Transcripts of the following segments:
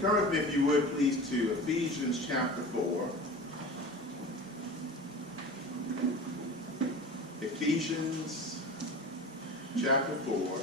Turn with me, if you would, please, to Ephesians chapter 4. Ephesians chapter 4.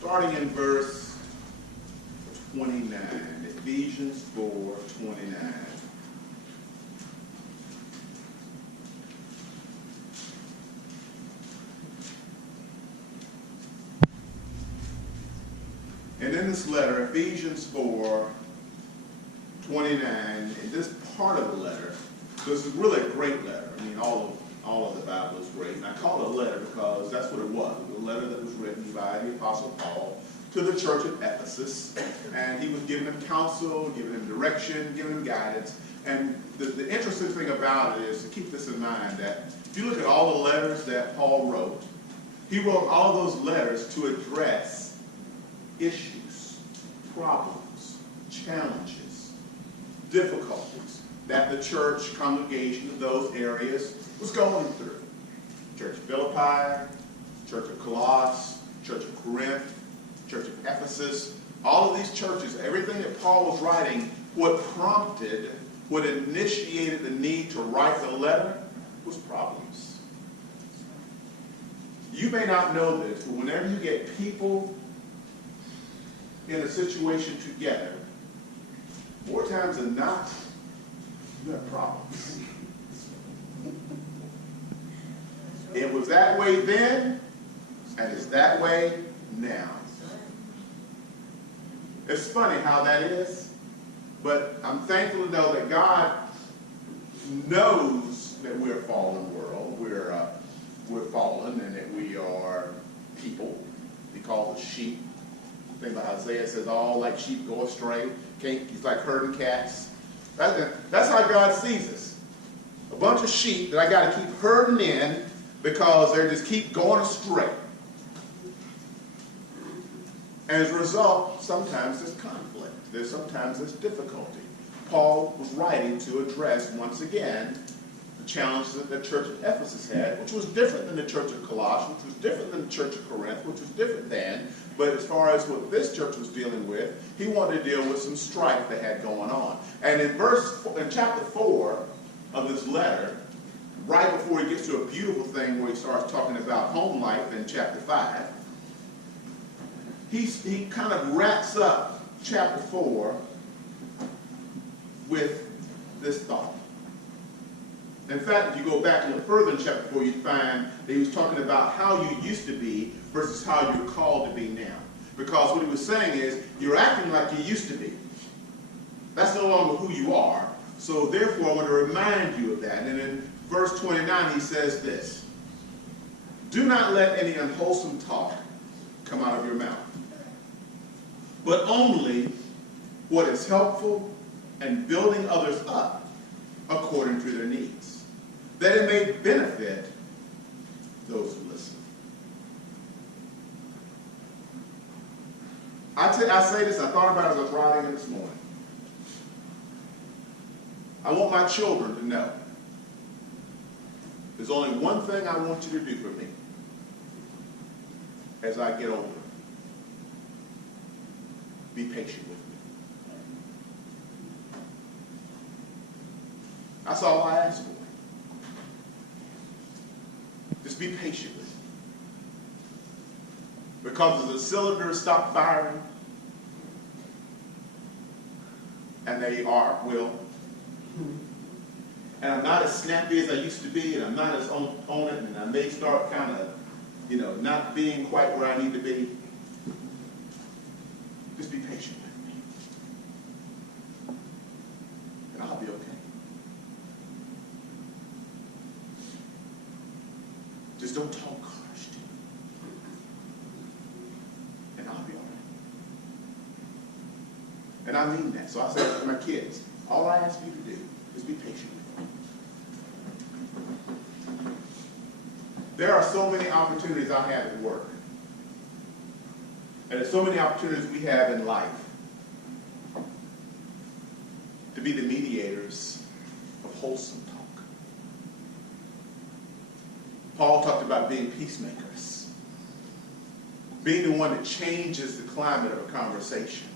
Starting in verse 29. Ephesians 4:29. And in this letter, Ephesians 4:29, in this part of the letter, this is really a great letter. I mean, all of the Bible is great. And I call it a letter because that's what it was. It was a letter that was written by the Apostle Paul to the church at Ephesus. And he was giving them counsel, giving them direction, giving them guidance. And the interesting thing about it is to keep this in mind, that if you look at all the letters that Paul wrote, he wrote all of those letters to address issues, problems, challenges, difficulties that the church congregation of those areas was going through. Church of Philippi, Church of Colossus, Church of Corinth, Church of Ephesus, all of these churches, everything that Paul was writing, what prompted, what initiated the need to write the letter was problems. You may not know this, but whenever you get people in a situation together, more times than not, you have problems. It was that way then, and it's that way now. It's funny how that is, but I'm thankful to know that God knows that we're a fallen world. We're fallen, and that we are people. He calls us sheep. Think about Isaiah says, all like sheep go astray. He's like herding cats. That's how God sees us. A bunch of sheep that I got to keep herding in because they just keep going astray. And as a result, sometimes there's conflict. Sometimes there's difficulty. Paul was writing to address, once again, the challenges that the church of Ephesus had, which was different than the church of Colossus, which was different than the church of Corinth, which was different then. But as far as what this church was dealing with, he wanted to deal with some strife they had going on. And in chapter 4 of this letter, right before he gets to a beautiful thing where he starts talking about home life in chapter 5, he kind of wraps up chapter 4 with this thought. In fact, if you go back a little further in chapter 4, you find that he was talking about how you used to be versus how you're called to be now. Because what he was saying is, you're acting like you used to be. That's no longer who you are. So therefore, I want to remind you of that. And in verse 29, he says this: do not let any unwholesome talk come out of your mouth, but only what is helpful and building others up according to their needs, that it may benefit those who listen. I say this, I thought about it as I was writing it this morning. I want my children to know there's only one thing I want you to do for me as I get older. Be patient with me. That's all I ask for. Just be patient with me. Because if the cylinders stop firing, and they will, and I'm not as snappy as I used to be, and I'm not as on it, and I may start kind of, not being quite where I need to be, just be patient with me, and I'll be okay. Just don't talk harsh to me, and I'll be all right. And I mean that. So I say to my kids, all I ask you to do is be patient with me. There are so many opportunities I have at work. And there's so many opportunities we have in life to be the mediators of wholesome talk. Paul talked about being peacemakers. Being the one that changes the climate of a conversation.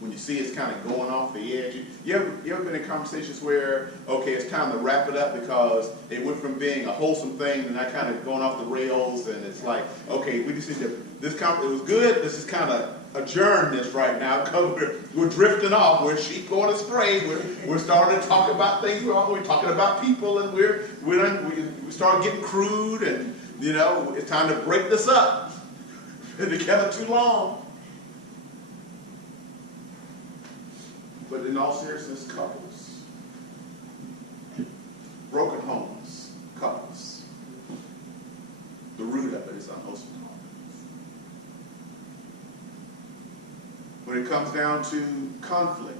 When you see it's kind of going off the edge. You ever been in conversations where, okay, it's time to wrap it up because it went from being a wholesome thing and that kind of going off the rails, and it's like, okay, we just need to, it was good, let's just kind of adjourn this right now because we're drifting off. We're sheep going astray. We're starting to talk about things. We're talking about people, and we start getting crude, and it's time to break this up. Been together too long. But in all seriousness, couples, broken homes, couples, the root of it is unwholesome talk. When it comes down to conflict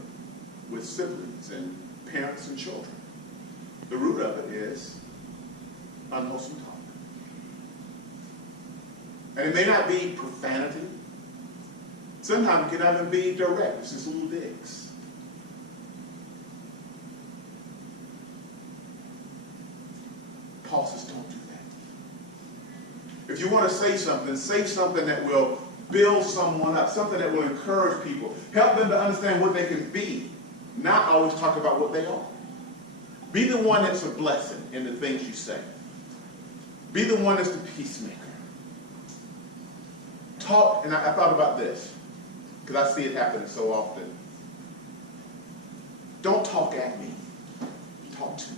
with siblings and parents and children, the root of it is unwholesome talk. And it may not be profanity. Sometimes it can even be direct. It's just little digs. Paul says, don't do that. If you want to say something that will build someone up, something that will encourage people, help them to understand what they can be, not always talk about what they are. Be the one that's a blessing in the things you say. Be the one that's the peacemaker. Talk, and I thought about this, because I see it happening so often. Don't talk at me. Talk to me.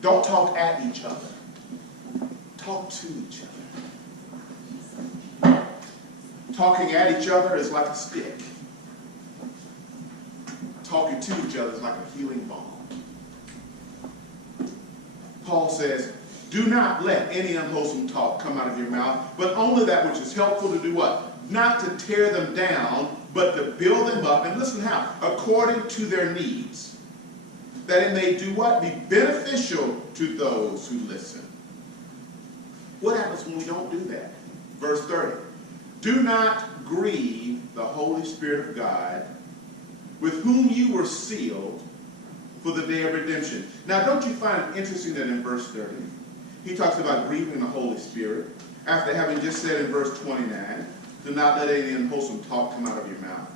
Don't talk at each other. Talk to each other. Talking at each other is like a stick. Talking to each other is like a healing balm. Paul says, do not let any unwholesome talk come out of your mouth, but only that which is helpful to do what? Not to tear them down, but to build them up. And listen how? According to their needs. That it may do what? Be beneficial to those who listen. What happens when we don't do that? Verse 30. Do not grieve the Holy Spirit of God, with whom you were sealed for the day of redemption. Now, don't you find it interesting that in verse 30, he talks about grieving the Holy Spirit, after having just said in verse 29, do not let any unwholesome talk come out of your mouth.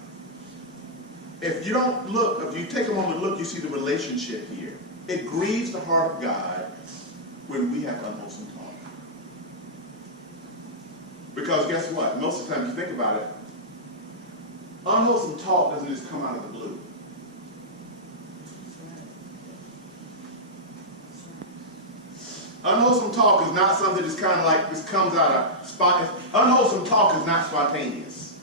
If you don't look, if you take a moment to look, you see the relationship here. It grieves the heart of God when we have unwholesome talk. Because guess what? Most of the time you think about it, unwholesome talk doesn't just come out of the blue. Unwholesome talk is not something that's kind of like, this comes out of spontaneous. Unwholesome talk is not spontaneous.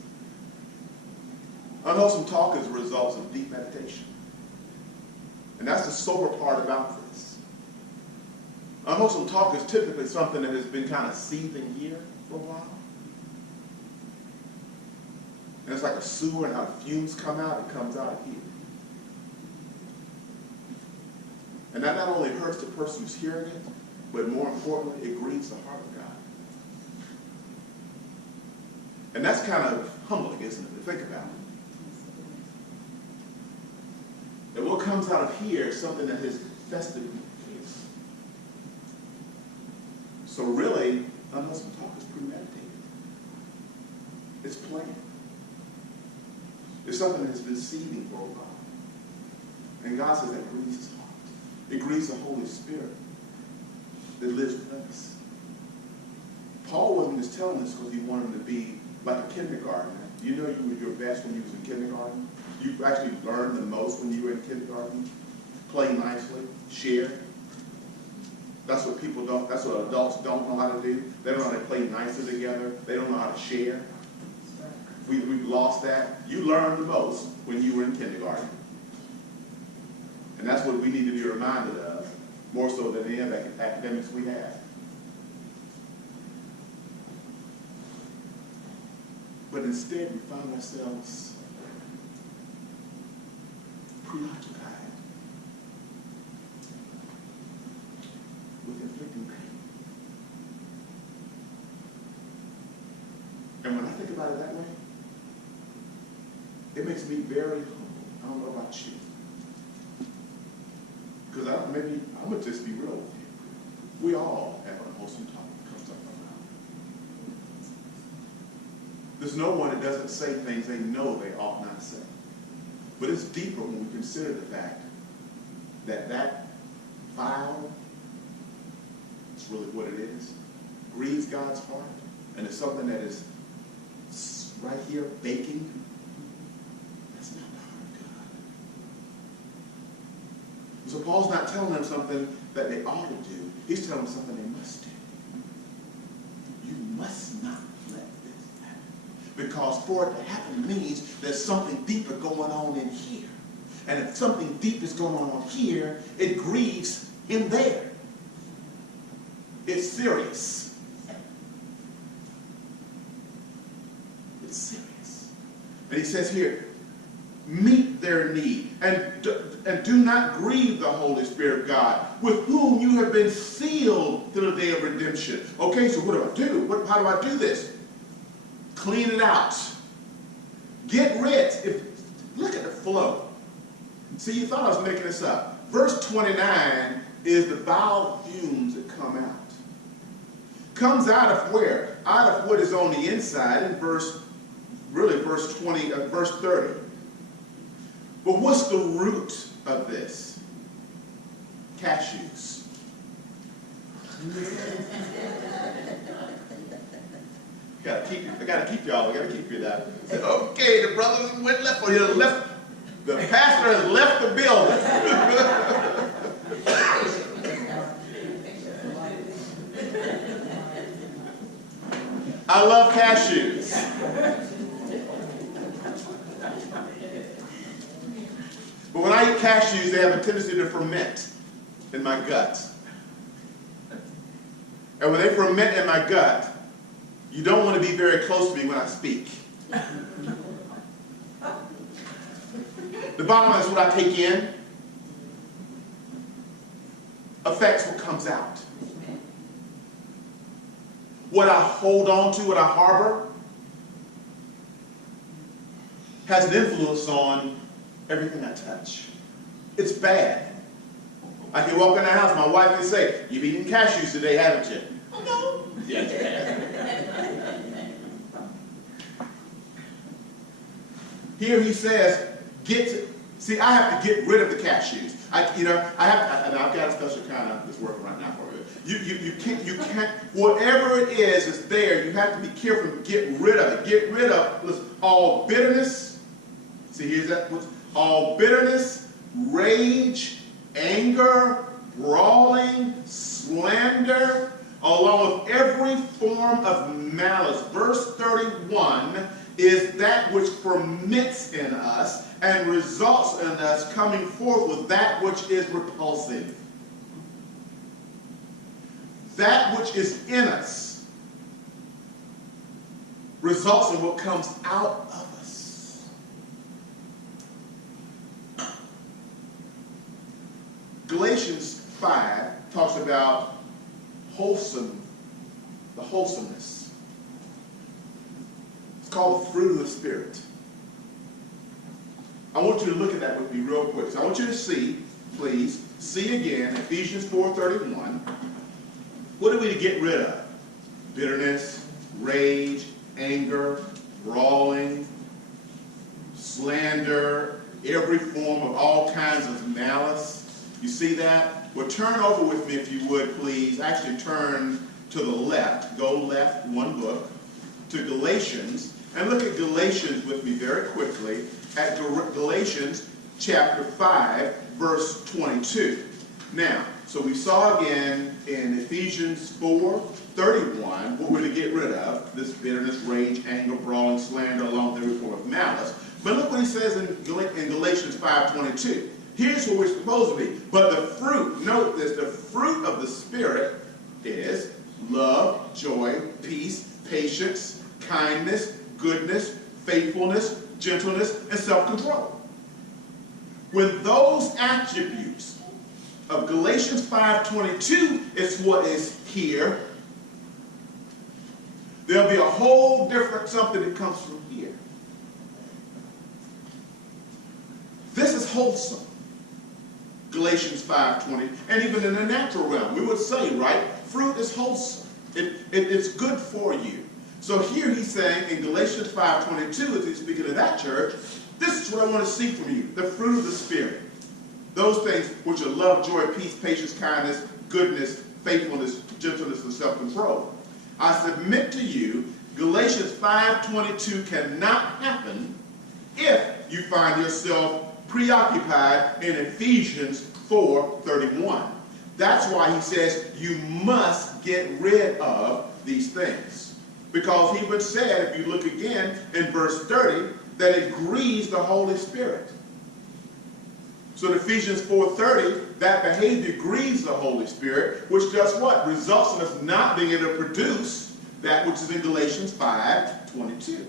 Unwholesome talk is a result of deep meditation. And that's the sober part about this. Unwholesome talk is typically something that has been kind of seething here for a while. And it's like a sewer, and how the fumes come out, it comes out here. And that not only hurts the person who's hearing it, but more importantly, it grieves the heart of God. And that's kind of humbling, isn't it, to think about it. That what comes out of here is something that has festered here. So really, unwholesome talk is premeditated. It's planned. It's something that has been seething for a while. And God says that grieves his heart. It grieves the Holy Spirit that lives with us. Paul wasn't just telling us because he wanted him to be like a kindergartner. You know you were your best when you was in kindergarten? You actually learned the most when you were in kindergarten. Play nicely, share. That's what people don't, that's what adults don't know how to do. They don't know how to play nicely together. They don't know how to share. We've lost that. You learned the most when you were in kindergarten. And that's what we need to be reminded of, more so than any other academics we have. But instead, we find ourselves preoccupied with inflicting pain. And when I think about it that way, it makes me very humble. I don't know about you. Because I'm going to just be real with you. We all have unwholesome talk that comes up our There's no one that doesn't say things they know they ought not say. But it's deeper when we consider the fact that that vile, it's really what it is, grieves God's heart, and it's something that is right here baking. That's not the heart of God. So Paul's not telling them something that they ought to do. He's telling them something they must do. You must not let this happen. Because for it to happen means there's something deeper going on in here. And if something deep is going on here, it grieves him there. It's serious. It's serious. And he says here, meet their need. And do not grieve the Holy Spirit of God, with whom you have been sealed to the day of redemption. Okay, so what do? How do I do this? Clean it out. Get rid. Look at the flow. See, you thought I was making this up. Verse 29 is the foul fumes that come out. Comes out of where? Out of what is on the inside in verse 30. But what's the root of this? Cashews. I gotta keep y'all. I gotta keep you that. Okay, the brother went left. Or he left. The pastor has left the building. I love cashews. But when I eat cashews, they have a tendency to ferment in my gut. And when they ferment in my gut, you don't want to be very close to me when I speak. The bottom line is what I take in affects what comes out. What I hold on to, what I harbor, has an influence on everything I touch. It's bad. I can walk in the house, my wife can say, "You've eaten cashews today, haven't you?" "Oh, no." "Yes." Here he says, see, I have to get rid of the cashews. I've got a special kind of that's working right now for you. You can't, whatever it is there, you have to be careful to get rid of it. Get rid of all bitterness. See, here's that. All bitterness, rage, anger, brawling, slander, along with every form of malice. Verse 31 is that which ferments in us and results in us coming forth with that which is repulsive. That which is in us results in what comes out of us. Galatians 5 talks about the wholesomeness. It's called the fruit of the Spirit. I want you to look at that with me real quick. So I want you to see, please, see again, Ephesians 4:31. What are we to get rid of? Bitterness, rage, anger, brawling, slander, every form of all kinds of malice. You see that? Well, turn over with me, if you would, please. Actually, turn to the left. Go left one book to Galatians. And look at Galatians with me very quickly. At Galatians chapter 5, verse 22. Now, so we saw again in Ephesians 4:31 what we're to get rid of. This bitterness, rage, anger, brawling, slander, along with every form of malice. But look what he says in Galatians 5:22. Here's what we're supposed to be. But the fruit, note this, the fruit of the Spirit is love, joy, peace, patience, kindness, goodness, faithfulness, gentleness, and self-control. When those attributes of Galatians 5:22 is what is here, there'll be a whole different something that comes from here. This is wholesome. Galatians 5:20, and even in the natural realm, we would say, right, fruit is wholesome. It's good for you. So here he's saying in Galatians 5:22, as he's speaking to that church, this is what I want to see from you, the fruit of the Spirit. Those things which are love, joy, peace, patience, kindness, goodness, faithfulness, gentleness, and self-control. I submit to you, Galatians 5:22 cannot happen if you find yourself preoccupied in Ephesians 4:31. That's why he says you must get rid of these things. Because he would say, if you look again in verse 30, that it grieves the Holy Spirit. So in Ephesians 4:30, that behavior grieves the Holy Spirit, which does what? Results in us not being able to produce that which is in Galatians 5:22.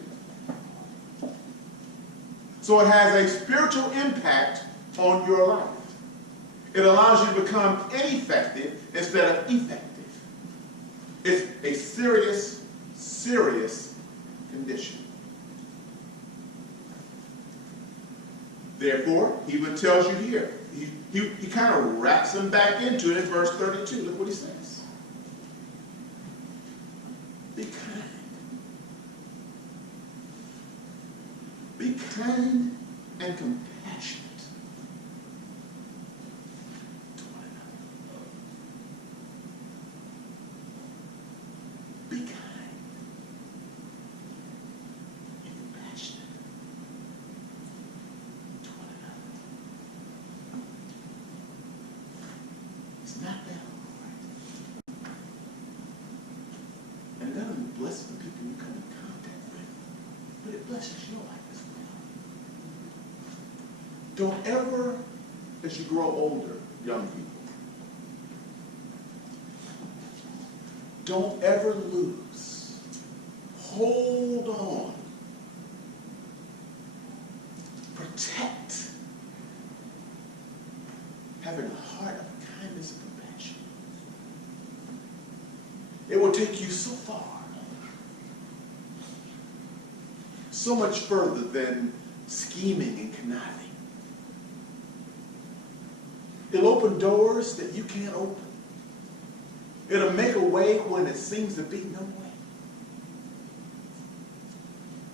So it has a spiritual impact on your life. It allows you to become ineffective instead of effective. It's a serious, serious condition. Therefore, he even tells you here, he kind of wraps them back into it in verse 32. Look what he says. Be kind. Be kind and compassionate to one another. Be kind and compassionate to one another. It's not that hard. And it doesn't bless the people you come in contact with, but it blesses your life as well. Don't ever, as you grow older, young people, don't ever lose. Hold on. Protect having a heart of kindness and compassion. It will take you so far, so much further than scheming and conniving. It'll open doors that you can't open. It'll make a way when it seems to be no way.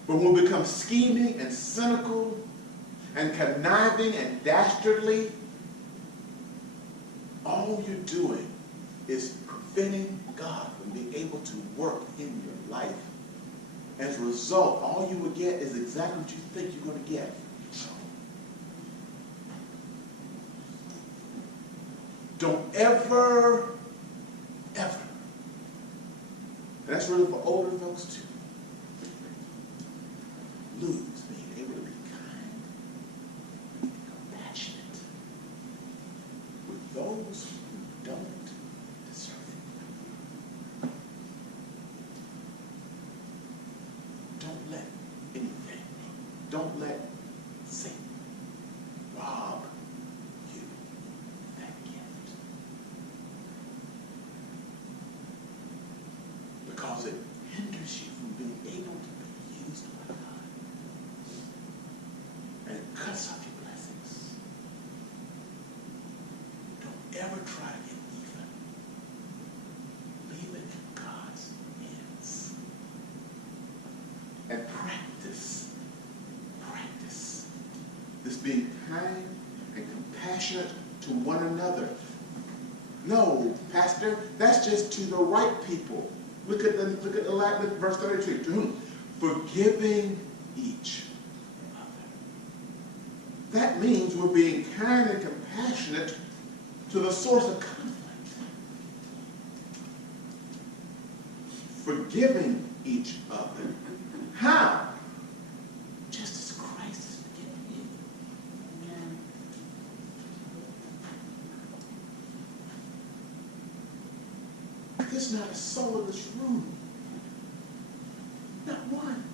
But when we become scheming and cynical and conniving and dastardly, all you're doing is preventing God from being able to work in your life. As a result, all you will get is exactly what you think you're going to get. Don't ever, ever, and that's really for older folks too, lose being able to be kind and compassionate with those who don't deserve it. Don't let anything, don't let Satan rob you of that gift. Because it hinders you from being able to be used by God. And it cuts off your blessings. Don't ever try to get even. Leave it in God's hands. And practice this being kind and compassionate to one another. No, Pastor, that's just to the right people. Look at the Latin verse 32. To whom? Forgiving each other. That means we're being kind and compassionate to the source of conflict. Forgiving each other. How? Just as Christ has forgiven you. Amen. There's not a soul in this room, not one,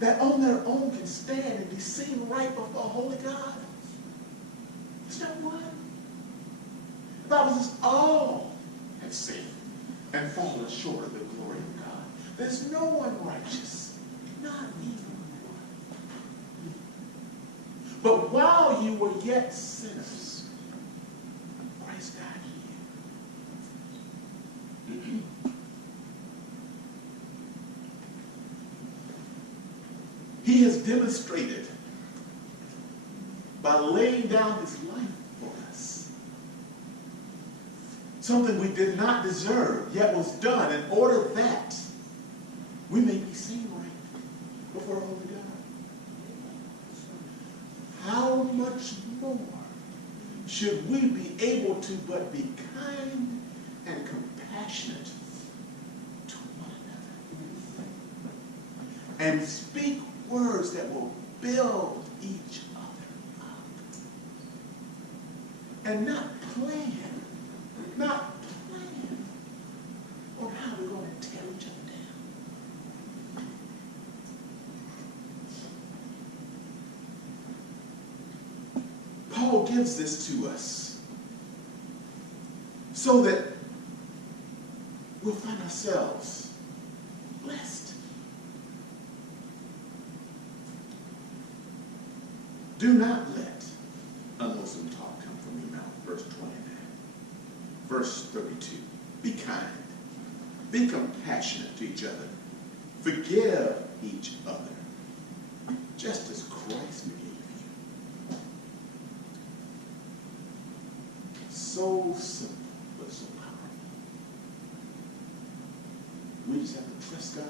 that on their own can stand and be seen right before holy God. There's not one. The Bible says all have sinned and fallen short of the glory of God. There's no one righteous, not even one. But while you were yet sinners, Christ died for you. he has demonstrated by laying down his life for us. Something we did not deserve, yet was done in order that we may be seen right before a holy God. How much more should we be able to but be kind and compassionate to one another and speak words that will build each other up and not plan on how we're going to tear each other down. Paul gives this to us so that we'll find ourselves blessed. Do not let unwholesome talk come from your mouth. Verse 29. Verse 32. Be kind. Be compassionate to each other. Forgive each other, just as Christ forgave you. So simple, but so powerful. We just have to trust God